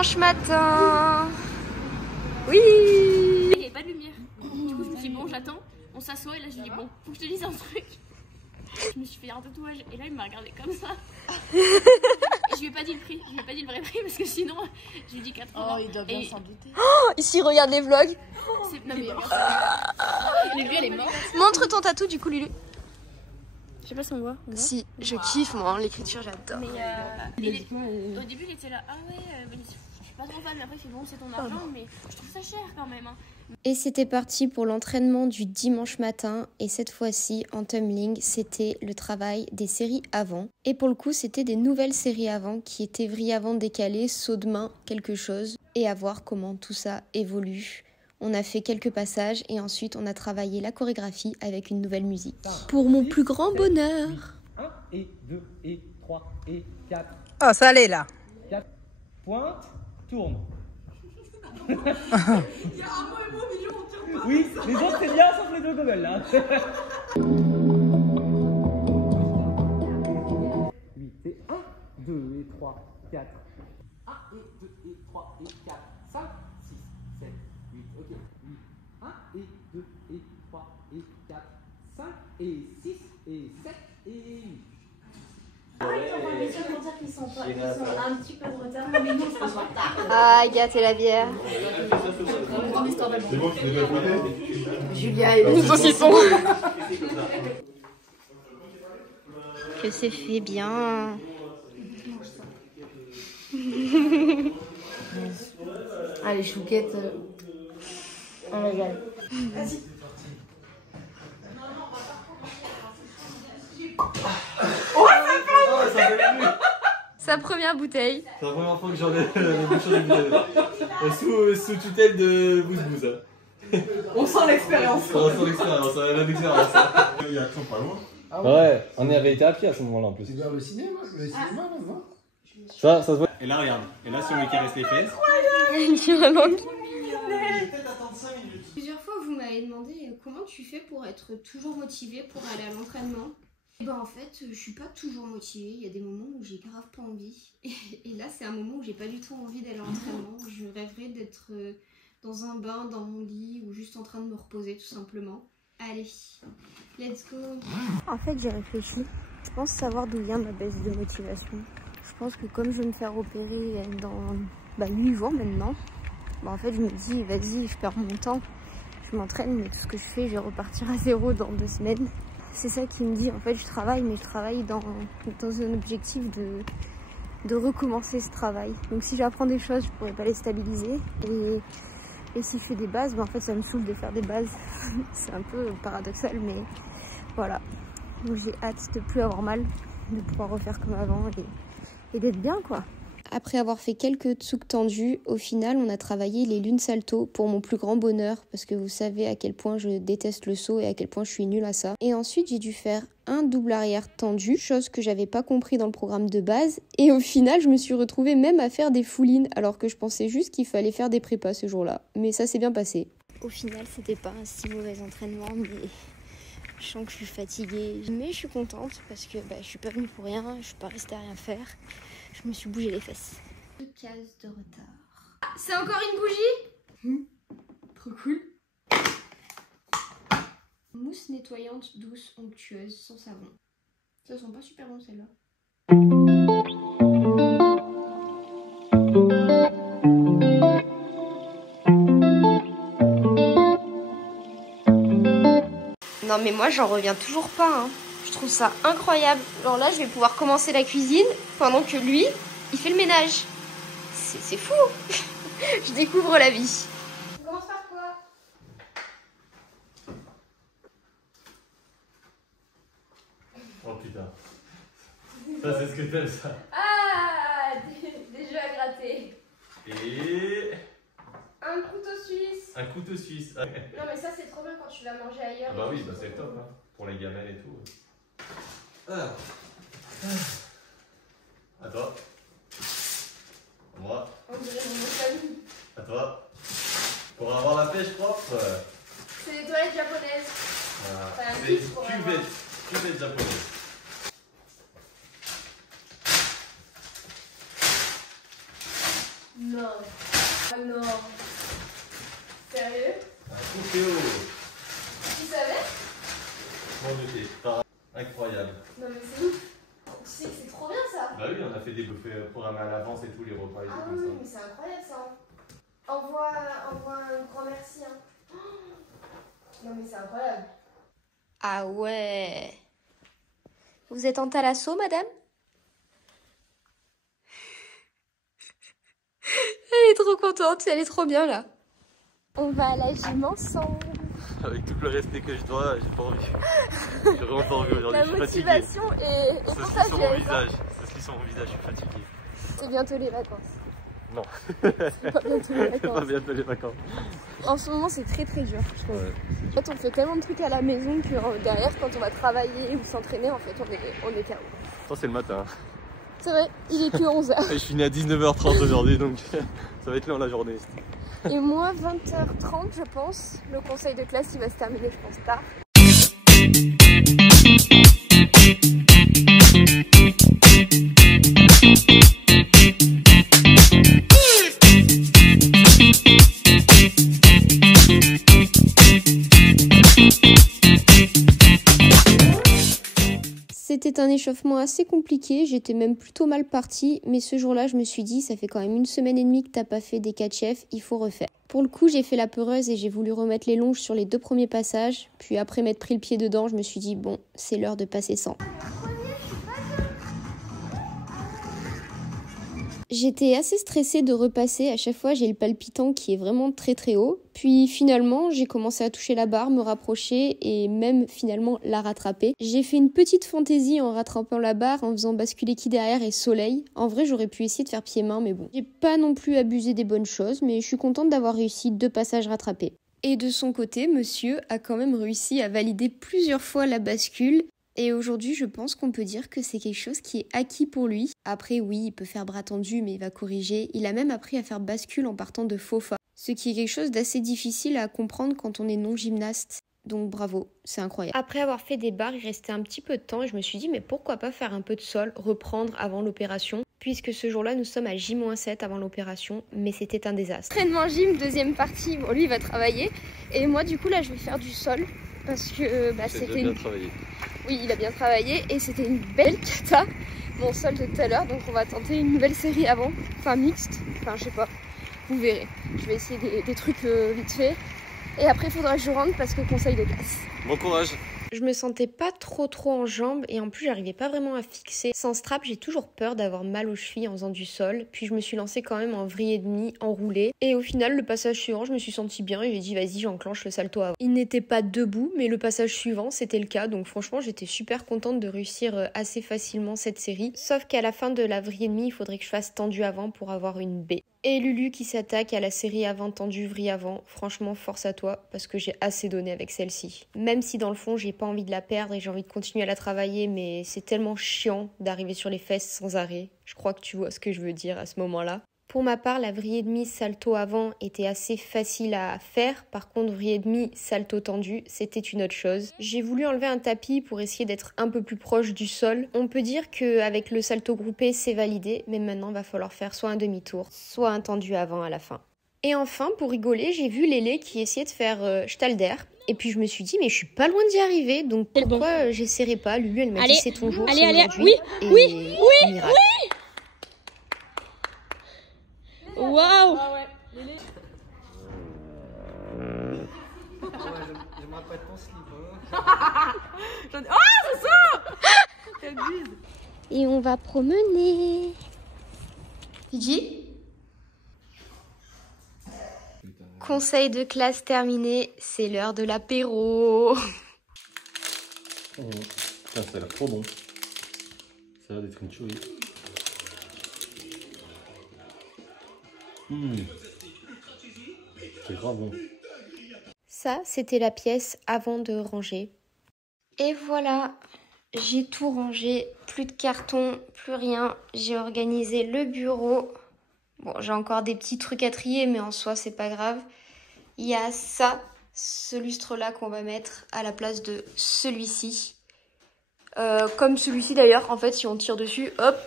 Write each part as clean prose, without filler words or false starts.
dimanche matin. Oui. Il n'y avait pas de lumière. Du coup, je me suis dit, bon, j'attends. On s'assoit et là, je lui dis, bon, faut que je te dise un truc. Je me suis fait un tatouage et là, il m'a regardé comme ça. Et je lui ai pas dit le prix. Je lui ai pas dit le vrai prix parce que sinon, je lui dis 80. Oh, il doit bien s'en douter. Oh, ici, regarde les vlogs. Non, mais lui, elle est morte. Montre ton tatou du coup, Lulu. Je sais pas si on voit. Si, je kiffe moi, l'écriture, j'adore. Mais au début, il était là, ah ouais, je suis pas trop fan, mais après, il fait bon, c'est ton argent, mais je trouve ça cher quand même. Hein. Et c'était parti pour l'entraînement du dimanche matin. Et cette fois-ci, en tumbling, c'était le travail des séries avant. Et pour le coup, c'était des nouvelles séries avant qui étaient brillamment décalées, saut de main, quelque chose. Et à voir comment tout ça évolue. On a fait quelques passages et ensuite on a travaillé la chorégraphie avec une nouvelle musique. Pour mon plus grand bonheur. 1 et 2 et 3 et 4. Oh, ça allait là. 4. Pointe, tourne. Il y a un mot et mot milieu, on tient pas. Oui, les autres c'est bien, sauf les deux gogolles là. 8, c'est 1, 2 et 3, 4. 1 et 2 et 3 et 4, 5, 6, 7, 8. Ok, 8. 1 et 2 et 3 et 4, 5 et 6 et 7 et 8. Ah oui, on va bien sûr pour dire qu'ils sont un petit peu de retard, mais nous on se passe en retard. Ah, gâtez la bière. C'est bon, tu l'as goûté. Julia et Nous saucissons. Que c'est fait bien. Allez, chouquette. On régale. Vas-y. Oh, ça fait la nuit. Sa première bouteille. C'est la première fois que j'en ai la bouchon de bouteille. Sous tutelle de Bouzbouz. On sent l'expérience. On sent l'expérience, on a la d'expérience. Il y a Action pas loin. Ah ouais, on y avait été à pied à ce moment-là en plus. C'est vers le cinéma là, non? Ça se voit. Et là, regarde. Et là, si on lui caresse les fesses. Vraiment. Peut-être attendre 5 minutes. Plusieurs fois, vous m'avez demandé comment tu fais pour être toujours motivée pour aller à l'entraînement. Et ben en fait, je suis pas toujours motivée. Il y a des moments où j'ai grave pas envie. Et là, c'est un moment où j'ai pas du tout envie d'aller à l'entraînement. Je rêverais d'être dans un bain, dans mon lit, ou juste en train de me reposer tout simplement. Allez, let's go. En fait, j'ai réfléchi. Je pense savoir d'où vient ma baisse de motivation. Je pense que comme je vais me faire opérer dans 8 jours maintenant, en fait, je me dis, vas-y, je perds mon temps. Je m'entraîne, mais tout ce que je fais, je vais repartir à zéro dans 2 semaines. C'est ça qui me dit, en fait, je travaille, mais je travaille dans un objectif de recommencer ce travail. Donc si j'apprends des choses, je pourrais pas les stabiliser. Et si je fais des bases, en fait, ça me saoule de faire des bases. C'est un peu paradoxal, mais voilà. Donc j'ai hâte de plus avoir mal, de pouvoir refaire comme avant et d'être bien, quoi. Après avoir fait quelques tsuks tendus, au final, on a travaillé les lunes salto pour mon plus grand bonheur, parce que vous savez à quel point je déteste le saut et à quel point je suis nulle à ça. Et ensuite, j'ai dû faire un double arrière tendu, chose que j'avais pas compris dans le programme de base. Et au final, je me suis retrouvée même à faire des full-in, alors que je pensais juste qu'il fallait faire des prépas ce jour-là. Mais ça s'est bien passé. Au final, c'était pas un si mauvais entraînement, mais je sens que je suis fatiguée. Mais je suis contente, parce que je suis pas venue pour rien, je suis pas restée à rien faire. Je me suis bougé les fesses. 2 cases de retard. Ah, c'est encore une bougie? Trop cool. Mousse nettoyante douce onctueuse sans savon. Ça sent pas super bon celle-là. Non mais moi j'en reviens toujours pas, hein. Je trouve ça incroyable. Genre là je vais pouvoir commencer la cuisine pendant que lui il fait le ménage. C'est fou. Je découvre la vie. On commence par quoi? Oh putain. Ça, c'est ce que t'aimes, ça. Ah, des jeux à gratter. Et. Un couteau suisse. Un couteau suisse. Non mais ça c'est trop bien quand tu vas manger ailleurs. Ah bah oui, c'est top, hein. Pour les gamelles et tout. Alors. À toi. À moi. On dirait mon famille. À toi. Pour avoir la pêche propre. C'est des toilettes japonaises. Voilà. Enfin, un C'est kit pour avoir. cuvette japonaise. Non. non. Ah non. Sérieux? Tu savais? Mon Dieu, incroyable. Non mais c'est ouf. Tu sais que c'est trop bien ça. Bah oui, on a fait des buffets programmés à l'avance et tout, les repas et tout Ah comme oui, ça. mais c'est incroyable ça. Envoie un grand merci. Hein. Non mais c'est incroyable. Ah ouais. Vous êtes en thalasso, madame? Elle est trop contente, elle est trop bien là. On va à la gym ensemble. Avec tout le respect que je dois, j'ai pas envie. J'ai vraiment pas envie aujourd'hui, La je suis fatigué. motivation est Ça se lit sur contagieuse. mon visage, ça se lit sur mon visage, je suis fatigué. C'est bientôt les vacances. Non. C'est pas bientôt les C'est pas vacances. bientôt les vacances. En ce moment, c'est très très dur, je trouve. Ouais. En fait, on fait tellement de trucs à la maison que derrière, quand on va travailler ou s'entraîner, en fait, on est KO. Ça c'est le matin. C'est vrai, il est que 11h. Je suis né à 19h30 aujourd'hui, donc ça va être long la journée. Et moi, 20h30, je pense. Le conseil de classe, il va se terminer, je pense, tard. C'était un échauffement assez compliqué, j'étais même plutôt mal partie, mais ce jour-là, je me suis dit, ça fait quand même 1 semaine et demie que t'as pas fait des 4 chefs, il faut refaire. Pour le coup, j'ai fait la peureuse et j'ai voulu remettre les longes sur les 2 premiers passages, puis après m'être pris le pied dedans, je me suis dit, bon, c'est l'heure de passer 100. J'étais assez stressée de repasser, à chaque fois j'ai le palpitant qui est vraiment très très haut. Puis finalement j'ai commencé à toucher la barre, me rapprocher et même finalement la rattraper. J'ai fait une petite fantaisie en rattrapant la barre, en faisant basculer qui derrière et soleil. En vrai j'aurais pu essayer de faire pied-main mais bon. J'ai pas non plus abusé des bonnes choses mais je suis contente d'avoir réussi 2 passages rattrapés. Et de son côté, monsieur a quand même réussi à valider plusieurs fois la bascule. Et aujourd'hui, je pense qu'on peut dire que c'est quelque chose qui est acquis pour lui. Après, oui, il peut faire bras tendu, mais il va corriger. Il a même appris à faire bascule en partant de faux pas, ce qui est quelque chose d'assez difficile à comprendre quand on est non-gymnaste. Donc bravo, c'est incroyable. Après avoir fait des barres, il restait un petit peu de temps et je me suis dit mais pourquoi pas faire un peu de sol, reprendre avant l'opération, puisque ce jour-là nous sommes à J-7 avant l'opération, mais c'était un désastre. Entraînement gym, deuxième partie, bon lui il va travailler et moi du coup là je vais faire du sol parce que c'était bien travaillé. Oui, il a bien travaillé et c'était une belle cata, mon sol de tout à l'heure. Donc on va tenter une nouvelle série avant, enfin mixte, enfin je sais pas, vous verrez. Je vais essayer des trucs vite fait. Et après il faudra que je rentre parce que conseil de classe. Bon courage. Je me sentais pas trop en jambes et en plus j'arrivais pas vraiment à fixer. Sans strap, j'ai toujours peur d'avoir mal aux chevilles en faisant du sol. Puis je me suis lancée quand même en vrille et demi, enroulée. Et au final, le passage suivant, je me suis sentie bien et j'ai dit vas-y, j'enclenche le salto avant. Il n'était pas debout, mais le passage suivant, c'était le cas. Donc franchement, j'étais super contente de réussir assez facilement cette série. Sauf qu'à la fin de la vrille et demi, il faudrait que je fasse tendu avant pour avoir une B. Et Lulu qui s'attaque à la série avant tendu vrille avant, franchement force à toi parce que j'ai assez donné avec celle-ci. Même si dans le fond j'ai pas envie de la perdre et j'ai envie de continuer à la travailler, mais c'est tellement chiant d'arriver sur les fesses sans arrêt. Je crois que tu vois ce que je veux dire à ce moment-là. Pour ma part, la vrille et demi salto avant était assez facile à faire. Par contre, vrille et demi salto tendu, c'était une autre chose. J'ai voulu enlever un tapis pour essayer d'être un peu plus proche du sol. On peut dire qu'avec le salto groupé, c'est validé, mais maintenant, il va falloir faire soit un demi-tour, soit un tendu avant à la fin. Et enfin, pour rigoler, j'ai vu Lélé qui essayait de faire Stalder. Et puis je me suis dit, mais je suis pas loin d'y arriver, donc pourquoi j'essaierai pas? Lulu, elle m'a dit, c'est ton jour, c'est aujourd'hui. Oui, miracle. Waouh! Ah ouais. J'aimerais pas être ton slip. Oh, c'est ça! T'abuses. Et on va promener. Fidji? Conseil de classe terminé, c'est l'heure de l'apéro. Ça a l'air trop bon. Ça a l'air d'être une chouille. C'est grave bon. Ça, c'était la pièce avant de ranger. Et voilà, j'ai tout rangé. Plus de carton, plus rien. J'ai organisé le bureau. Bon, j'ai encore des petits trucs à trier, mais en soi, c'est pas grave. Il y a ça, ce lustre-là qu'on va mettre à la place de celui-ci. Comme celui-ci d'ailleurs, en fait, si on tire dessus, hop,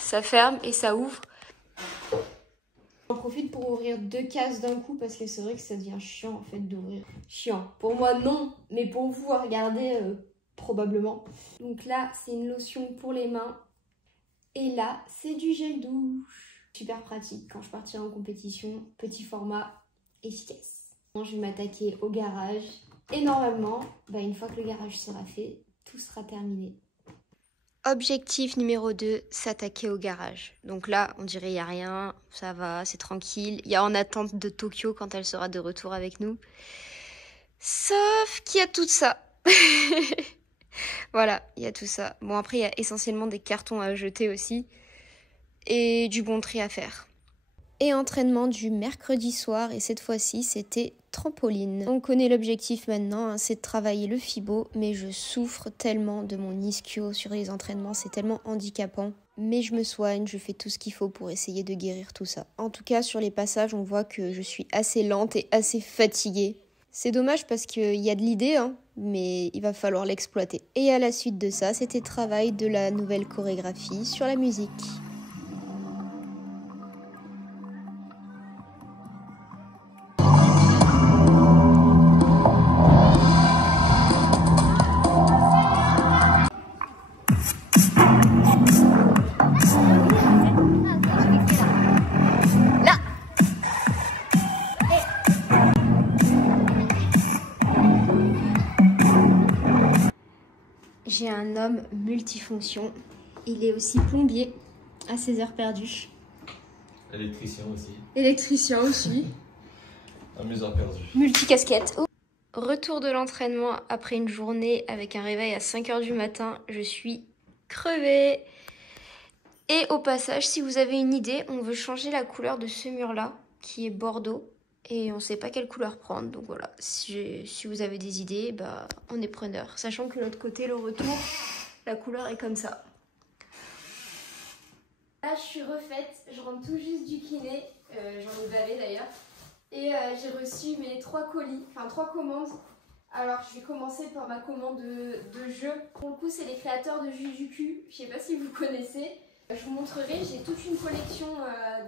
ça ferme et ça ouvre. profite pour ouvrir 2 cases d'un coup parce que c'est vrai que ça devient chiant en fait d'ouvrir. Chiant. Pour moi non, mais pour vous à regarder probablement. Donc là c'est une lotion pour les mains et là c'est du gel douche. Super pratique quand je partirai en compétition, petit format, efficace. Je vais m'attaquer au garage et normalement, une fois que le garage sera fait, tout sera terminé. Objectif numéro 2, s'attaquer au garage. Donc là, on dirait il n'y a rien, ça va, c'est tranquille. Il y a en attente de Tokyo quand elle sera de retour avec nous. Sauf qu'il y a tout ça. Voilà, il y a tout ça. Bon, après, il y a essentiellement des cartons à jeter aussi. Et du bon tri à faire. Et entraînement du mercredi soir, et cette fois-ci, c'était trampoline. On connaît l'objectif maintenant, hein, c'est de travailler le FIBO, mais je souffre tellement de mon ischio sur les entraînements, c'est tellement handicapant. Mais je me soigne, je fais tout ce qu'il faut pour essayer de guérir tout ça. En tout cas, sur les passages, on voit que je suis assez lente et assez fatiguée. C'est dommage parce qu'il y a de l'idée, hein, mais il va falloir l'exploiter. Et à la suite de ça, c'était travail de la nouvelle chorégraphie sur la musique. J'ai un homme multifonction. Il est aussi plombier à ses heures perdues. Électricien aussi. Électricien aussi. À mes heures perdues. Multicasquette. Oh. Retour de l'entraînement après une journée avec un réveil à 5 h du matin. Je suis crevée. Et au passage, si vous avez une idée, on veut changer la couleur de ce mur-là, qui est bordeaux. Et on ne sait pas quelle couleur prendre. Donc voilà, si vous avez des idées, on est preneur. Sachant que de l'autre côté, le retour, la couleur est comme ça. Là, je suis refaite. Je rentre tout juste du kiné. J'en ai bavé d'ailleurs. Et j'ai reçu mes 3 colis, enfin 3 commandes. Alors, je vais commencer par ma commande de jeu. Pour le coup, c'est les créateurs de Jujutsu. Je ne sais pas si vous connaissez. Je vous montrerai, j'ai toute une collection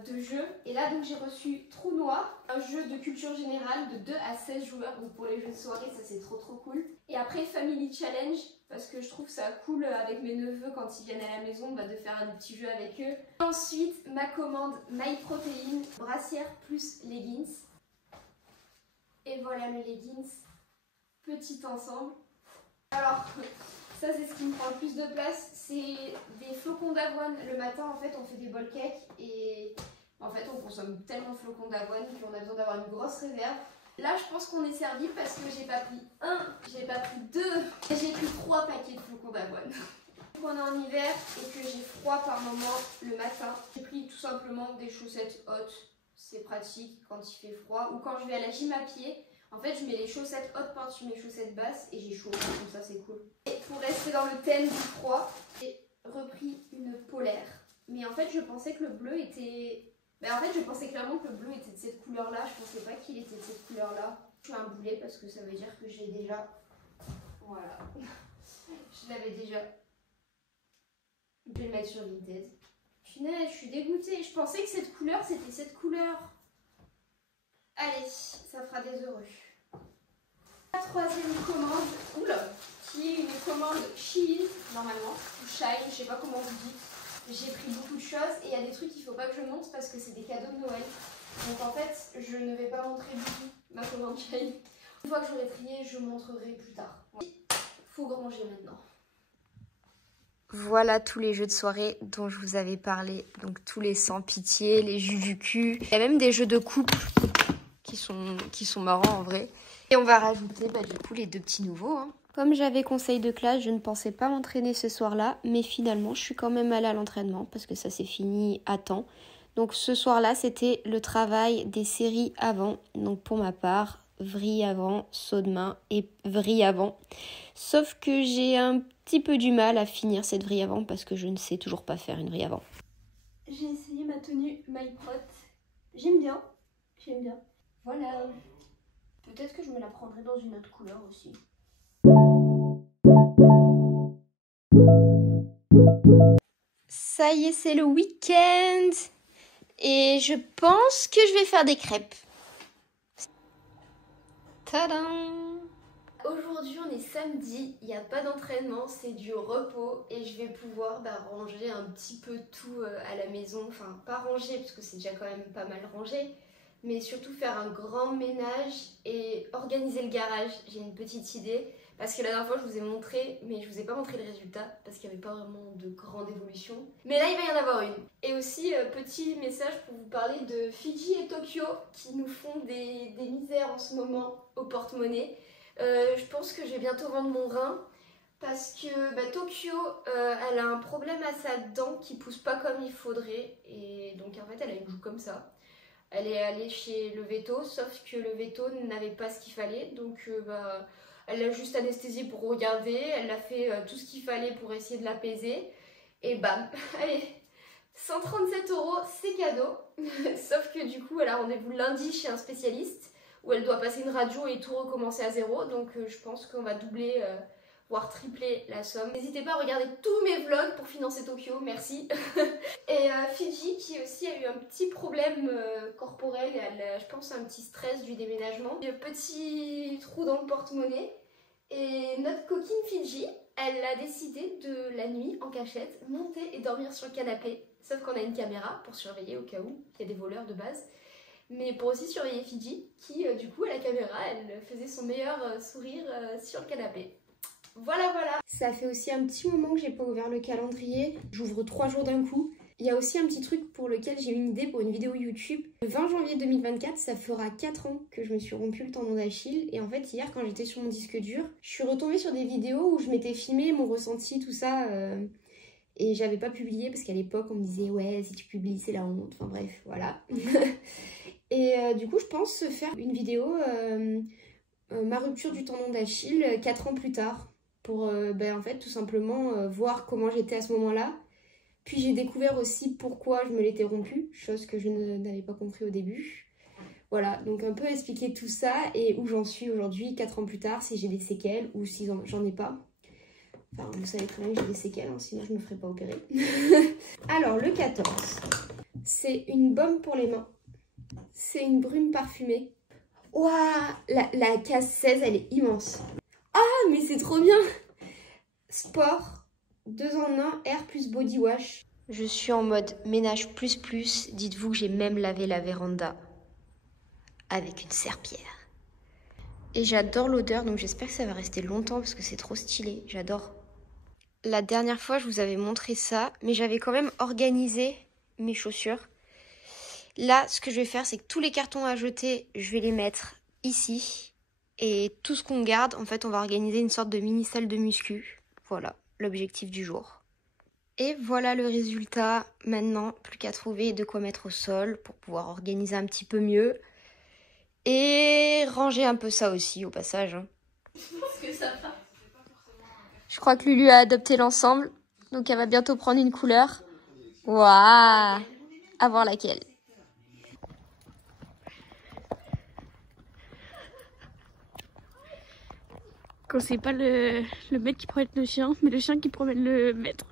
de jeux. Et là, donc, j'ai reçu Trou Noir, un jeu de culture générale de 2 à 16 joueurs. Donc, pour les jeux de soirée, ça c'est trop cool. Et après, Family Challenge, parce que je trouve ça cool avec mes neveux quand ils viennent à la maison, de faire un petit jeu avec eux. Ensuite, ma commande My Protein, brassière plus leggings. Et voilà le leggings, petit ensemble. Alors, ça c'est ce qui me prend le plus de place, c'est des flocons d'avoine. Le matin en fait on fait des bol cakes et en fait on consomme tellement de flocons d'avoine qu'on a besoin d'avoir une grosse réserve. Là je pense qu'on est servi parce que j'ai pas pris 1, j'ai pas pris 2, j'ai pris 3 paquets de flocons d'avoine. On est en hiver et que j'ai froid par moment le matin, j'ai pris tout simplement des chaussettes hautes. C'est pratique quand il fait froid ou quand je vais à la gym à pied. En fait, je mets les chaussettes hautes par-dessus mes chaussettes basses et j'ai chaud, comme ça c'est cool. Et pour rester dans le thème du froid, j'ai repris une polaire. Mais en fait, je pensais que le bleu était... en fait, je pensais clairement que le bleu était de cette couleur-là. Je pensais pas qu'il était de cette couleur-là. Je fais un boulet parce que ça veut dire que j'ai déjà... Voilà. Je l'avais déjà... Je vais le mettre sur Vinted. Punaise, je suis dégoûtée. Je pensais que cette couleur, c'était cette couleur. Allez, ça fera des heureux. La troisième commande, qui est une commande Shein, normalement, ou Shine, je sais pas comment vous dites. J'ai pris beaucoup de choses et il y a des trucs qu'il faut pas que je monte parce que c'est des cadeaux de Noël. Donc en fait, je ne vais pas montrer du tout ma commande Shine. Une fois que j'aurai trié, je montrerai plus tard. Faut ranger maintenant. Voilà tous les jeux de soirée dont je vous avais parlé. Donc tous les sans pitié, les Jujutsu. Il y a même des jeux de couple qui sont marrants en vrai. Et on va rajouter du coup les 2 petits nouveaux. Hein. Comme j'avais conseil de classe, je ne pensais pas m'entraîner ce soir-là. Mais finalement, je suis quand même allée à l'entraînement parce que ça s'est fini à temps. Donc ce soir-là, c'était le travail des séries avant. Donc pour ma part, vrille avant, saut de main et vrille avant. Sauf que j'ai un petit peu du mal à finir cette vrille avant parce que je ne sais toujours pas faire une vrille avant. J'ai essayé ma tenue MyProt. J'aime bien. Voilà. Peut-être que je me la prendrai dans une autre couleur aussi. Ça y est, c'est le week-end. Et je pense que je vais faire des crêpes. Tadam! Aujourd'hui on est samedi, il n'y a pas d'entraînement, c'est du repos et je vais pouvoir ranger un petit peu tout à la maison. Enfin pas ranger parce que c'est déjà quand même pas mal rangé, mais surtout faire un grand ménage et organiser le garage. J'ai une petite idée parce que la dernière fois je vous ai montré, mais je vous ai pas montré le résultat parce qu'il n'y avait pas vraiment de grande évolution. Mais là il va y en avoir une. Et aussi petit message pour vous parler de Fidji et Tokyo qui nous font des misères en ce moment au porte-monnaie. Je pense que je vais bientôt vendre mon rein parce que Tokyo elle a un problème à sa dent qui pousse pas comme il faudrait et donc en fait elle a une joue comme ça. Elle est allée chez le veto sauf que le veto n'avait pas ce qu'il fallait donc elle l'a juste anesthésiée pour regarder, elle a fait tout ce qu'il fallait pour essayer de l'apaiser et bam, allez, 137 €, c'est cadeau. Sauf que du coup elle a rendez-vous lundi chez un spécialiste où elle doit passer une radio et tout recommencer à zéro. Donc je pense qu'on va doubler, voire tripler la somme. N'hésitez pas à regarder tous mes vlogs pour financer Tokyo, merci. Et Fidji qui aussi a eu un petit problème corporel, et elle a, je pense, un petit stress du déménagement. Un petit trou dans le porte-monnaie. Et notre coquine Fidji, elle a décidé de la nuit, en cachette, monter et dormir sur le canapé. Sauf qu'on a une caméra pour surveiller au cas où il y a des voleurs de base. Mais pour aussi surveiller Fidji, qui du coup à la caméra, elle faisait son meilleur sourire sur le canapé. Voilà, voilà. Ça fait aussi un petit moment que j'ai pas ouvert le calendrier. J'ouvre 3 jours d'un coup. Il y a aussi un petit truc pour lequel j'ai eu une idée pour une vidéo YouTube. Le 20 janvier 2024, ça fera 4 ans que je me suis rompu le tendon d'Achille. Et en fait, hier, quand j'étais sur mon disque dur, je suis retombée sur des vidéos où je m'étais filmé mon ressenti, tout ça. Et j'avais pas publié parce qu'à l'époque, on me disait « Ouais, si tu publies, c'est la honte. » Enfin bref, voilà. Et du coup, je pense faire une vidéo, ma rupture du tendon d'Achille 4 ans plus tard. Pour en fait tout simplement voir comment j'étais à ce moment-là. Puis j'ai découvert aussi pourquoi je me l'étais rompu, chose que je n'avais pas compris au début. Voilà, donc un peu expliquer tout ça et où j'en suis aujourd'hui 4 ans plus tard, si j'ai des séquelles ou si j'en ai pas. Enfin, vous savez très bien que j'ai des séquelles, hein, sinon je me ferais pas opérer. Alors, le 14, c'est une baume pour les mains. C'est une brume parfumée. Waouh, la case 16, elle est immense. Ah, mais c'est trop bien! Sport, 2 en 1, air plus body wash. Je suis en mode ménage plus. Dites-vous que j'ai même lavé la véranda avec une serpillière. Et j'adore l'odeur, donc j'espère que ça va rester longtemps parce que c'est trop stylé. J'adore. La dernière fois, je vous avais montré ça, mais j'avais quand même organisé mes chaussures. Là, ce que je vais faire, c'est que tous les cartons à jeter, je vais les mettre ici. Et tout ce qu'on garde, en fait, on va organiser une sorte de mini salle de muscu. Voilà, l'objectif du jour. Et voilà le résultat. Maintenant, plus qu'à trouver de quoi mettre au sol pour pouvoir organiser un petit peu mieux. Et ranger un peu ça aussi, au passage. Hein. Je crois que Lulu a adopté l'ensemble. Donc, elle va bientôt prendre une couleur. Waouh! À voir laquelle. Quand c'est pas le maître qui promène le chien, mais le chien qui promène le maître.